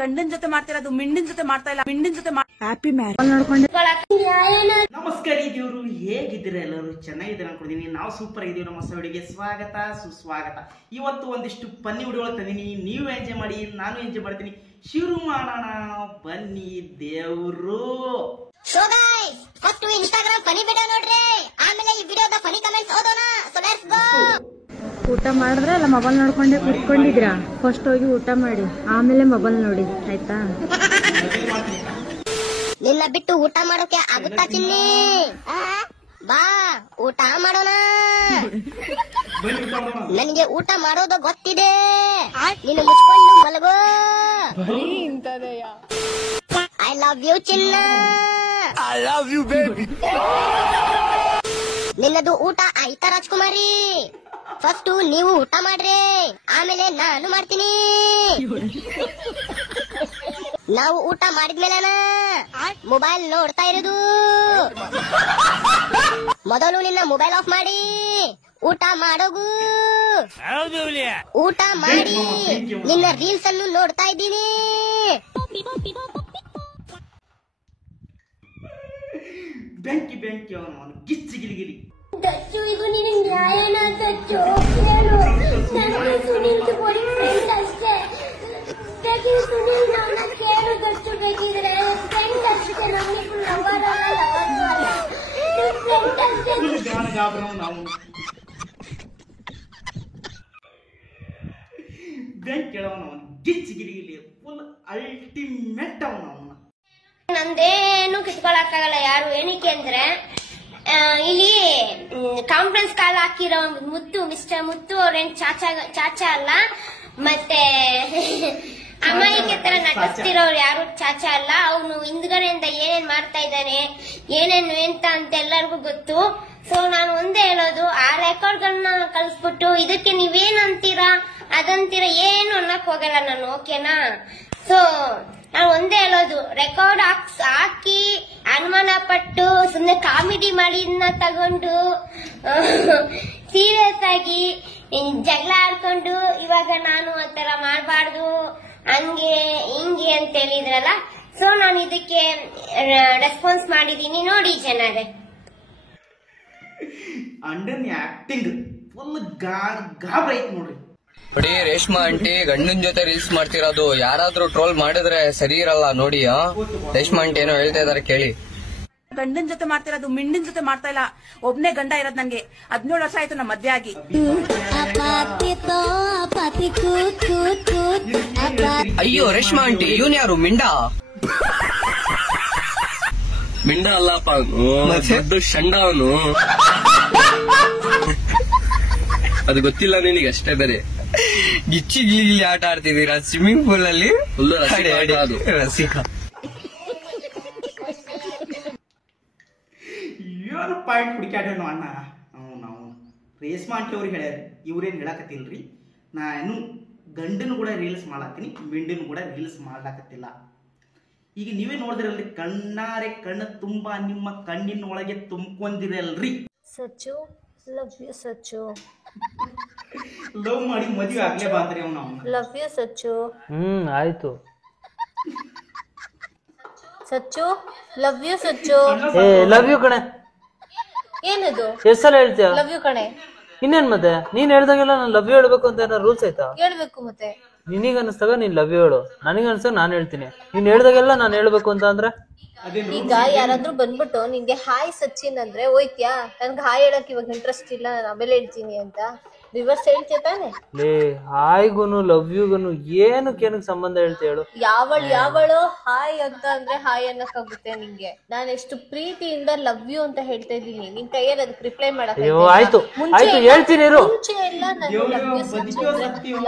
ಗಂಡನ ಜೊತೆ ಮಾಡ್ತಿರೋದು ಮಿಂಡಿನ ಜೊತೆ ಮಾಡ್ತಾ ಇಲ್ಲ. ಮಿಂಡಿನ ಜೊತೆ ಹ್ಯಾಪಿ ಮ್ಯಾರೇಜ್. ನಮಸ್ಕಾರ ಇದೀವ್ರು, ಹೇಗಿದ್ದೀರಾ ಎಲ್ಲರೂ? ಚೆನ್ನಾಗಿದ್ದೀರ ಅನ್ಕೊಂಡಿದೀನಿ. ನಾವು ಸೂಪರ್ ಆಗಿದ್ದೀವಿ. ನಮ್ಮ ಹೊಸ ಸ್ವಾಗತ ಸುಸ್ವಾಗತ. ಇವತ್ತು ಒಂದಿಷ್ಟು ಪನ್ನಿ ವಿಡಿಯೋಗಳು ತಂದೀನಿ. ನೀವು ಎಂಜಾಯ್ ಮಾಡಿ, ನಾನು ಎಂಜಾಯ್ ಮಾಡ್ತೀನಿ. ಶುರು ಮಾಡೋಣ ಬನ್ನಿ ದೇವ್ರು. So guys, first Instagram funny video ನೋಡ್ರಿ, ಆಮೇಲೆ ಈ ವಿಡಿಯೋದ ಫನಿ ಕಮೆಂಟ್ಸ್ ಓದೋಣ. So let's go. ಊಟ ಮಾಡಿದ್ರೆ ಅಲ್ಲ ಮೊಬೈಲ್ ನೋಡ್ಕೊಂಡೆ ಕುತ್ಕೊಂಡಿದ್ರಾ? ಫಸ್ಟ್ ಹೋಗಿ ಊಟ ಮಾಡಿ ಆಮೇಲೆ ಮೊಬೈಲ್ ನೋಡಿ, ಆಯ್ತಾ? ನಿನ್ನ ಬಿಟ್ಟು ಊಟ ಮಾಡೋಕೆ ಆಗುತ್ತಾ ಚಿನ್ನಿ? ಬಾ ಊಟ ಮಾಡೋಣ. ನನಗೆ ಊಟ ಮಾಡೋದು ಗೊತ್ತಿದೆ, ನೀನು ಮುಚ್ಕೊಂಡು ಮಲಗೋ. ಐ ಲವ್ ಯು ಚಿನ್ನ. I love you baby. ನಿನ್ನದು ಊಟ ಆಯ್ತಾ ರಾಜ್ಕುಮಾರಿ? ಫಸ್ಟ್ ನೀವು ಊಟ ಮಾಡ್ರಿ, ಆಮೇಲೆ ನಾನು ಮಾಡ್ತೀನಿ. ನಾವು ಊಟ ಮಾಡಿದ್ಮೇಲೆ ಮೊಬೈಲ್ ನೋಡ್ತಾ ಇರೋದು. ಮೊದಲು ನಿನ್ನ ಮೊಬೈಲ್ ಆಫ್ ಮಾಡಿ ಊಟ ಮಾಡೋಗು. ಊಟ ಮಾಡಿ ನಿನ್ನ ರೀಲ್ಸ್ ಅನ್ನು ನೋಡ್ತಾ ಇದ್ದೀನಿ. ಬೆಂಕಿ ಬೆಂಕಿ ಅವನು ಗಿಚ್ಚಿ ಗಿಲಿಗಿಲಿ. ದಚ್ಚು, ಇದು ನಿನ್ನ ನ್ಯಾಯನ ದಚ್ಚು? ಕೇಳು, ನನಗೆ ಸುನಿಲ್ ಫ್ರೆಂಡ್ ಅಷ್ಟೇ. ಬೇಕಿದ್ರೆ ಸುನಿಲ್ ನನ್ನ ಕೇಳು ದಚ್ಚು, ಬೇಕಿದ್ರೆ ಫ್ರೆಂಡ್ ಅಷ್ಟೇ. ನಮಗೆ ಲವರ್ ಅಲ್ಲ, ಫ್ರೆಂಡ್ ಅಷ್ಟೇ. ನಾವು ಬೆಂಕಿ ಅವನು ಗಿಚ್ಚಿ ಗಿಲಿಗಿಲಿ ಫುಲ್ ಅಲ್ಟಿಮೇಟ್ ಅವನು. ನಂದೇನು ಕಿತ್ಕೊಳಕ್ಕಾಗಲ್ಲ ಯಾರು. ಏನಕ್ಕೆ ಅಂದ್ರೆ ಇಲ್ಲಿ ಕಾನ್ಫರೆನ್ಸ್ ಕಾಲ್ ಹಾಕಿರೋ ಮುತ್ತು, ಮಿಸ್ಟರ್ ಮುತ್ತು ಅವ್ರೇನ್ ಚಾಚಾ ಅಲ್ಲ. ಮತ್ತೆ ಅಮಾಯಿಕೆ ತರ ನಟಿಸ್ತಿರೋರು ಯಾರು ಚಾಚಾ ಅಲ್ಲ. ಅವನು ಹಿಂದ್ಗಡೆಯಿಂದ ಏನೇನ್ ಮಾಡ್ತಾ ಇದ್ದಾನೆ, ಏನೇನು ಎಂತ ಅಂತ ಎಲ್ಲರಿಗೂ ಗೊತ್ತು. ಸೊ ನಾನು ಒಂದೇ ಹೇಳೋದು, ಆ ರೆಕಾರ್ಡ್ಗಳನ್ನ ಕಳಿಸ್ಬಿಟ್ಟು ಇದಕ್ಕೆ ನೀವೇನ್ ಅಂತೀರಾ ಅದಂತೀರಾ ಏನು ಅನ್ನಕ್ ಹೋಗಲ್ಲ ನಾನು, ಓಕೆನಾ? ಸೊ ನಾನು ಒಂದೇ ಹೇಳೋದು, ರೆಕಾರ್ಡ್ ಹಾಕಿ ಅನುಮಾನ ಪಟ್ಟು ಸುಮ್ಮನೆ ಕಾಮಿಡಿ ಮಾಡಿ ಇದನ್ನ ತಗೊಂಡು ಸೀರಿಯಸ್ ಆಗಿ ಜಗಳ ಆಡ್ಕೊಂಡು ಇವಾಗ ನಾನು ಆತರ ಮಾಡಬಾರ್ದು ಹಂಗೆ ಹಿಂಗೆ ಅಂತ ಹೇಳಿದ್ರಲ್ಲ. ಸೊ ನಾನು ಇದಕ್ಕೆ ರೆಸ್ಪಾನ್ಸ್ ಮಾಡಿದೀನಿ. ನೋಡಿ ಜನರೇ, ಅಂಡನ್ ಆಕ್ಟಿಂಗ್ ಫುಲ್ ಗಾಬರಿ ಐತ್ ನೋಡ್ರಿ. ನೋಡಿ ರೇಷ್ಮಾ ಆಂಟಿ ಗಂಡನ್ ಜೊತೆ ರೀಲ್ಸ್ ಮಾಡ್ತಿರೋದು ಯಾರಾದ್ರೂ ಟ್ರೋಲ್ ಮಾಡಿದ್ರೆ ಸರಿ ಇರಲ್ಲ ನೋಡಿ. ರೇಷ್ಮಾ ಆಂಟಿ ಏನೋ ಹೇಳ್ತಾ ಇದಾರೆ ಕೇಳಿ. ಗಂಡನ ಜೊತೆ ಮಾಡ್ತಿರೋದು ಮಿಂಡಿನ ಜೊತೆ ಮಾಡ್ತಾ ಇಲ್ಲ. ಒಬ್ನೇ ಗಂಡ ಇರೋದು ನನ್ಗೆ. 17 ವರ್ಷ ಆಯ್ತು ನಮ್ಮ ಮದ್ವೆ ಆಗಿ. ಅಯ್ಯೋ ರೇಷ್ಮಾ ಆಂಟಿ, ಇವನ್ ಯಾರು? ಮಿಂಡ ಅಲ್ಲಪ್ಪ, ದೊಡ್ಡ ಶಂಡ ಅವನು. ಅದು ಗೊತ್ತಿಲ್ಲ ನಿನಗೆ ಅಷ್ಟೇ. ಬೇರೆ ಗಿಚ್ಚಿ ಗಿಲಿ ಆಟ ಆಡ್ತಿದ್ದೀರಾ ಸ್ವಿಮ್ಮಿಂಗ್ ಪೂಲ್ ಅಲ್ಲಿ? ರಸಿಕ ಏನು ಪಾಯಿಂಟ್ ಹುಡುಕ್ಯಾಡೇನು ಅಣ್ಣ. ನಾವು ರೇಷ್ಮಾ ಆಂಟಿ ಅವ್ರಿಗೆ ಹೇಳ್ಯಾರ, ಇವ್ರೇನು ಹೇಳಕತ್ತಿಲ್ರಿ. ನಾನು ಗಂಡನು ಕೂಡ ರೀಲ್ಸ್ ಮಾಡತ್ತೀನಿ, ಮಿಂಡನು ಕೂಡ ರೀಲ್ಸ್ ಮಾಡ್ಲಾಕತ್ತಿಲ್ಲ. ಈಗ ನೀವೇ ನೋಡಿದ್ರಲ್ರಿ, ಕಣ್ಣಾರೆ ಕಣ್ಣು ತುಂಬಾ ನಿಮ್ಮ ಕಣ್ಣಿನ ಒಳಗೆ ತುಂಬ್ಕೊಂಡಿರಲ್ರಿ. Sachu, love you Sachu. Love ಮಾಡಿ ಮದುವೆ ಆಗ್ಲೇ ಬಾಂದ್ರಿ ಅವ್ನು. Love you Sachu. ಆಯ್ತು. Sachu, love you Sachu. Love you ಕಣೆ. ಏನದು? ಎಷ್ಟ್ ಸಲ ಹೇಳ್ತೀಯ ಲವ್ ಯು ಕಣೆ? ಇನ್ನೇನ್ ಮತ್ತೆ ನೀನ್ ಹೇಳ್ದಾಗೆಲ್ಲ ನಾನು ಲವ್ ಯು ಹೇಳ್ಬೇಕು ಅಂತ ಏನೋ ರೂಲ್ಸ್ ಆಯ್ತಾ? ಹೇಳ್ಬೇಕು ಮತ್ತೆ. ನಿನಗ ಅನಿಸ್ದಾಗ ನೀನ್ ಲವ್ ಯು ಹೇಳು, ನನಗೆ ಅನ್ಸಾಗ ನಾನ್ ಹೇಳ್ತೀನಿ. ನೀನ್ ಹೇಳ್ದಾಗೆಲ್ಲ ನಾನು ಹೇಳ್ಬೇಕು ಅಂತ ಅಂದ್ರೆ ಈಗ ಯಾರಾದ್ರೂ ಬಂದ್ಬಿಟ್ಟು ನಿಂಗೆ ಹಾಯ್ ಸಚಿನ್ ಅಂದ್ರೆ ಹೋಯ್ತ್ಯಾ? ನನ್ಗೆ ಹಾಯ್ ಹೇಳಕ್ ಇವಾಗ ಇಂಟ್ರೆಸ್ಟ್ ಇಲ್ಲ, ನಾನು ಆಮೇಲೆ ಹೇಳ್ತೀನಿ ಅಂತ ರಿವರ್ಸ್ ಹೇಳ್ತೀಯ ತಾನೆ? ಲೇ, ಹಾಯ್ಗುನು ಲವ್ ಯುಗುನು ಏನಕ್ಕೆ ಸಂಬಂಧ ಹೇಳ್ತೀಯ ಹೇಳು? ಯಾವಳು ಹಾಯ್ ಅಂತ ಅಂದ್ರೆ ಹಾಯ್ ಅನ್ನಕ್ಕಾಗುತ್ತೆ ನಿಂಗೆ? ನಾನು ಎಷ್ಟು ಪ್ರೀತಿಯಿಂದ ಲವ್ ಯು ಅಂತ ಹೇಳ್ತಾ ಇದ್ದೀನಿ, ನಿನ್ ಕೈಯಲ್ಲಿ ಅದಕ್ಕೆ ರಿಪ್ಲೈ ಮಾಡಕ್ ಆಯ್ತು ಆಯ್ತು ಹೇಳ್ತೀನಿ ಇರು. ಮುಂಚೆ ಎಲ್ಲ ನಾನು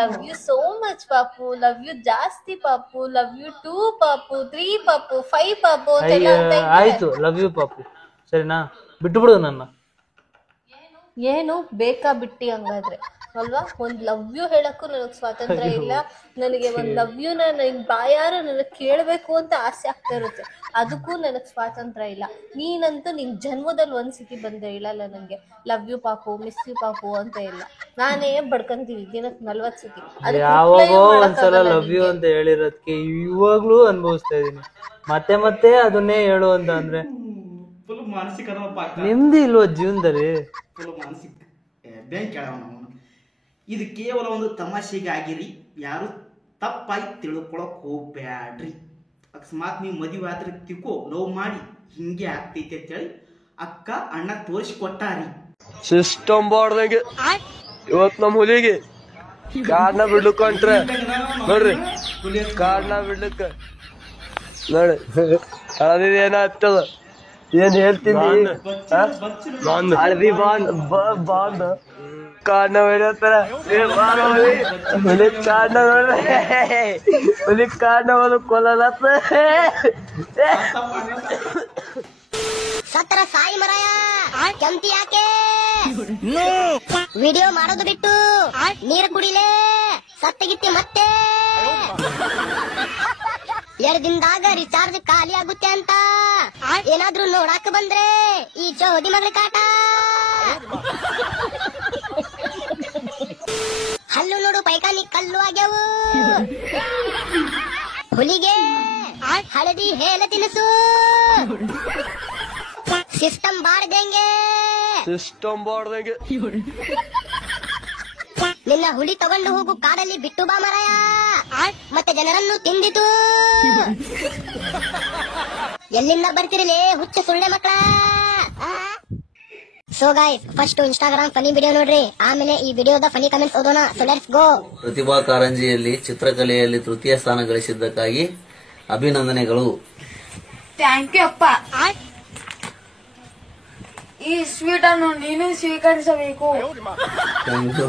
ಲವ್ ಯು ಸೋ ಮಚ್ ಪಾಪು, ಲವ್ ಯು ಜಾಸ್ತಿ ಪಾಪು, ಲವ್ ಯು 2 ಪಾಪು, 3 ಪಾಪು, 5 ಪಾಪು ಅಂತೆಲ್ಲ ಅಂತ ಇದ್ದೆ. ಆಯ್ತು ಲವ್ ಯು ಪಾಪು, ಸರಿನಾ? ಬಿಟ್ಟು ಬಿಡು ನನ್ನ. ಏನು ಬೇಕಾ ಬಿಟ್ಟಿ ಹಂಗಾದ್ರೆ ಅಲ್ವಾ? ಒಂದ್ ಲವ್ ಯು ಹೇಳಕ್ಕೂ ನನಗ್ ಸ್ವಾತಂತ್ರ್ಯ ಇಲ್ಲ. ನನಗೆ ಒಂದ್ ಲವ್ ಯುನ ನಿನ್ ಬಾಯಾರ ನನಗ್ ಕೇಳ್ಬೇಕು ಅಂತ ಆಸೆ ಆಗ್ತಾ ಇರುತ್ತೆ, ಅದಕ್ಕೂ ನನಗ್ ಸ್ವಾತಂತ್ರ್ಯ ಇಲ್ಲ. ನೀನಂತೂ ನಿನ್ ಜನ್ಮದಲ್ಲಿ ಒಂದ್ಸತಿ ಬಂದೆ ಹೇಳಲ್ಲ ನಂಗೆ ಲವ್ ಯು ಪಾಪು, ಮಿಸ್ ಯು ಪಾಪು ಅಂತ ಇಲ್ಲ. ನಾನೇ ಬಡ್ಕಂತೀವಿ ದಿನಕ್ಕೆ 40 ಸತಿ. ಯಾವಾಗೋ ಒಂದ್ಸಲ ಲವ್ ಯು ಅಂತ ಹೇಳಿರೋದಕ್ಕೆ ಇವಾಗ್ಲೂ ಅನುಭವಿಸ್ತಾ ಇದೀನಿ. ಮತ್ತೆ ಅದನ್ನೇ ಹೇಳು ಅಂತ ಅಂದ್ರೆ ಫುಲ್ ಮಾನಸಿಕ ನೆಮ್ಮದಿ ಇಲ್ವ ಜೀವನದಲ್ಲಿ? ಫುಲ್ ಮಾನಸಿಕ ಬ್ಯಾಂಕ್ ಕೇಳವ ನಾವು. ಇದು ಕೇವಲ ಒಂದು ತಮಾಷೆಗಾಗಿರಿ, ಯಾರು ತಪ್ಪಾಗಿ ತಿಳ್ಕೊಳಕ್ ಹೋಗ್ಬ್ಯಾಡ್ರಿ. ಅಕಸ್ಮಾತ್ ನೀವು ಮದುವೆ ಆದ್ರೆ ತಿಳ್ಕೊ, ಲವ್ ಮಾಡಿ ಹಿಂಗೆ ಆಗ್ತೈತಿ ಅಂತೇಳಿ ಅಕ್ಕ ಅಣ್ಣ ತೋರಿಸ್ಕೊಟ್ಟಾರಿ. ಸಿಸ್ಟಮ್ ಬಾರ್ದಂಗೆ ಇವತ್ ನಮ್ ಹುಲಿಗೆ ಕಾಡ್ನ ಬಿಡ್ಲಿಕ್ಕ ಹೊಂಟ್ರೆ ನೋಡ್ರಿ, ಕಾಡ್ನ ಬಿಡ್ಲಿಕ್ಕ ನೋಡಿ ಅಳದಿದೇನ ಆಗ್ತದ. ಏನ್ ಹೇಳ್ತೀನಿ ಅಳದಿ ಬಾಂಡ್ ಕಾಡ್ನ ಹೊಡಿತಾರ. ಹುಲಿ ಕಾಡ್ನ ನೋಡ್ರಿ, ಹುಲಿ ಕಾಡ್ನ ಹೋದ ಕೊಲ್ಲಲ್ಲ. ಸತ್ತರ ಸಾಯಿ ಮರಾಯ ಕೆಂತಿ ಯಾಕೆ ವಿಡಿಯೋ ಮಾಡೋದು ಬಿಟ್ಟು ನೀರು ಕುಡಿಲೇ ಸತ್ತಗಿತ್ತಿ ಮತ್ತೆ 2 ದಿನದಾಗ ರಿಚಾರ್ಜ್ ಖಾಲಿ ಆಗುತ್ತೆ ಅಂತ ಏನಾದ್ರೂ ನೋಡಾಕ ಬಂದ್ರೆ ಈ ಚೌದಿ ಮಗಳ ಕಾಟ. ಹಲ್ಲು ನೋಡು ಪೈಕಾನಿ ಕಲ್ಲು ಆಗ್ಯಾವು. ಹುಲಿಗೆ ಹಳದಿ ಹೇಳ ತಿನಿಸು ಸಿಸ್ಟಮ್ ಬಾರ್ದಂಗೆ ನಿನ್ನ ಹುಲಿ ತಗೊಂಡು ಹೋಗು ಕಾಡಲ್ಲಿ ಬಿಟ್ಟು ಬಾ ಮರಾಯ, ಮತ್ತೆ ಜನರನ್ನು ತಿಂದಿತು. ಎಲ್ಲಿಂದ ಬರ್ತಿರಲೇ ಹುಚ್ಚ ಸುಳ್ಳೆ ಮಕ್ಕಳ. So guys, first Instagram funny video ನೋಡ್ರಿ, ಆಮೇಲೆ ಈ ವಿಡಿಯೋದ ಫನಿ ಕಮೆಂಟ್ಸ್ ಓದೋಣ. So let's go. ಪ್ರತಿಭಾ ಕಾರಂಜಿಯಲ್ಲಿ ಚಿತ್ರಕಲೆಯಲ್ಲಿ ತೃತೀಯ ಸ್ಥಾನ ಗಳಿಸಿದ್ದಕ್ಕಾಗಿ ಅಭಿನಂದನೆಗಳು. ಥ್ಯಾಂಕ್ ಯು ಅಪ್ಪ. ಈ ಸ್ವೀಟ್ ಅನ್ನು ನೀನು ಸ್ವೀಕರಿಸಬೇಕು. Thank you.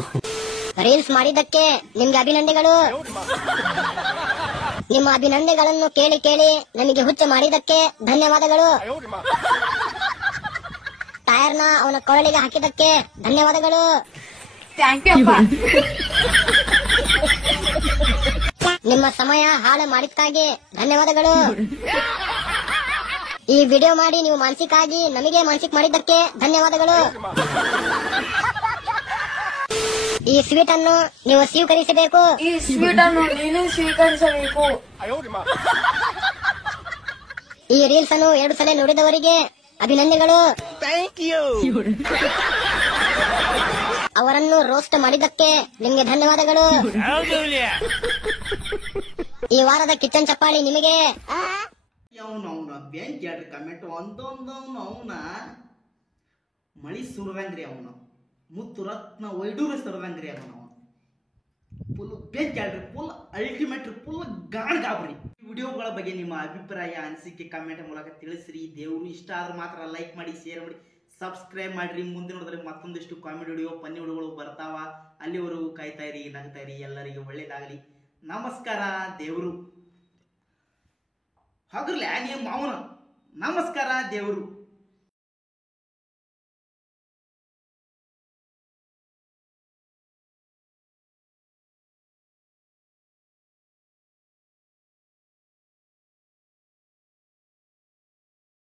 ರೀಲ್ಸ್ ಮಾಡಿದ್ದಕ್ಕೆ ನಿಮ್ಗೆ ಅಭಿನಂದನೆಗಳು. ನಿಮ್ಮ ಅಭಿನಂದನೆಗಳನ್ನು ಕೇಳಿ ಕೇಳಿ ನಮಗೆ ಹುಚ್ಚ ಮಾಡಿದ್ದಕ್ಕೆ ಧನ್ಯವಾದಗಳು. ಟೈರ್ನ ಅವನ ಕೊರಳಿಗೆ ಹಾಕಿದ್ದಕ್ಕೆ ಧನ್ಯವಾದಗಳು. ಥ್ಯಾಂಕ್ ಯು ಅಪ್ಪ. ನಿಮ್ಮ ಸಮಯ ಹಾಳು ಮಾಡಿದ್ದಕ್ಕಾಗಿ ಧನ್ಯವಾದಗಳು. ಈ ವಿಡಿಯೋ ಮಾಡಿ ನೀವು ಮಾನಸಿಕ ಆಗಿ ನಮಗೆ ಮಾನಸಿಕ ಮಾಡಿದ್ದಕ್ಕೆ ಧನ್ಯವಾದಗಳು. ಈ ಸ್ವೀಟ್ ಅನ್ನು ನೀವು ಸ್ವೀಕರಿಸಬೇಕು. ಈ ಸ್ವೀಟ್ ಅನ್ನು ನೀನು ಸ್ವೀಕರಿಸಬೇಕು. ಈ ರೀಲ್ಸ್ ಅನ್ನು 2 ಸಲ ನೋಡಿದವರಿಗೆ ಅಭಿನಂದನೆಗಳು. ಅವರನ್ನು ರೋಸ್ಟ್ ಮಾಡಿದ್ದಕ್ಕೆ ನಿಮಗೆ ಧನ್ಯವಾದಗಳು. ಈ ವಾರದ ಕಿಚನ್ ಚಪ್ಪಾಳಿ ನಿಮಗೆ. ಅವನವನ ಬ್ಯಾಂಕ್ ಹೇಳ್ರಿ ಕಮೆಂಟ್ ಒಂದೊಂದವನು ಅವನ ಮಳಿ ಸುರದಂಗ್ರಿ, ಅವನು ಮುತ್ತು ರತ್ನ ವೈಡೂರ ಸುರದಂಗ್ರಿ ಅವನು. ಫುಲ್ ಬ್ಯಾಂಕ್ ಹೇಳ್ರಿ, ಫುಲ್ ಅಲ್ಟಿಮೇಟ್, ಫುಲ್ ಗಾಬ್ರಿ. ವಿಡಿಯೋಗಳ ಬಗ್ಗೆ ನಿಮ್ಮ ಅಭಿಪ್ರಾಯ ಅನಿಸಿಕೆ ಕಮೆಂಟ್ ಮೂಲಕ ತಿಳಿಸ್ರಿ. ದೇವರು ಇಷ್ಟ ಆದ್ರೆ ಮಾತ್ರ ಲೈಕ್ ಮಾಡಿ, ಶೇರ್ ಮಾಡಿ, ಸಬ್ಸ್ಕ್ರೈಬ್ ಮಾಡ್ರಿ. ಮುಂದೆ ನೋಡಿದ್ರೆ ಮತ್ತೊಂದಿಷ್ಟು ಕಾಮಿಡಿ ವಿಡಿಯೋ ಫನ್ನಿ ವಿಡಿಯೋಗಳು ಬರ್ತಾವ. ಅಲ್ಲಿವರೆಗೂ ಕಾಯ್ತಾ ಇರಿ, ನಗ್ತಾ ಇರಿ. ಎಲ್ಲರಿಗೂ ಒಳ್ಳೇದಾಗಲಿ. ನಮಸ್ಕಾರ. ದೇವರು ಹಗರ್ಲೆ ನೀವು ಮಾವನ ನಮಸ್ಕಾರ. ದೇವರು.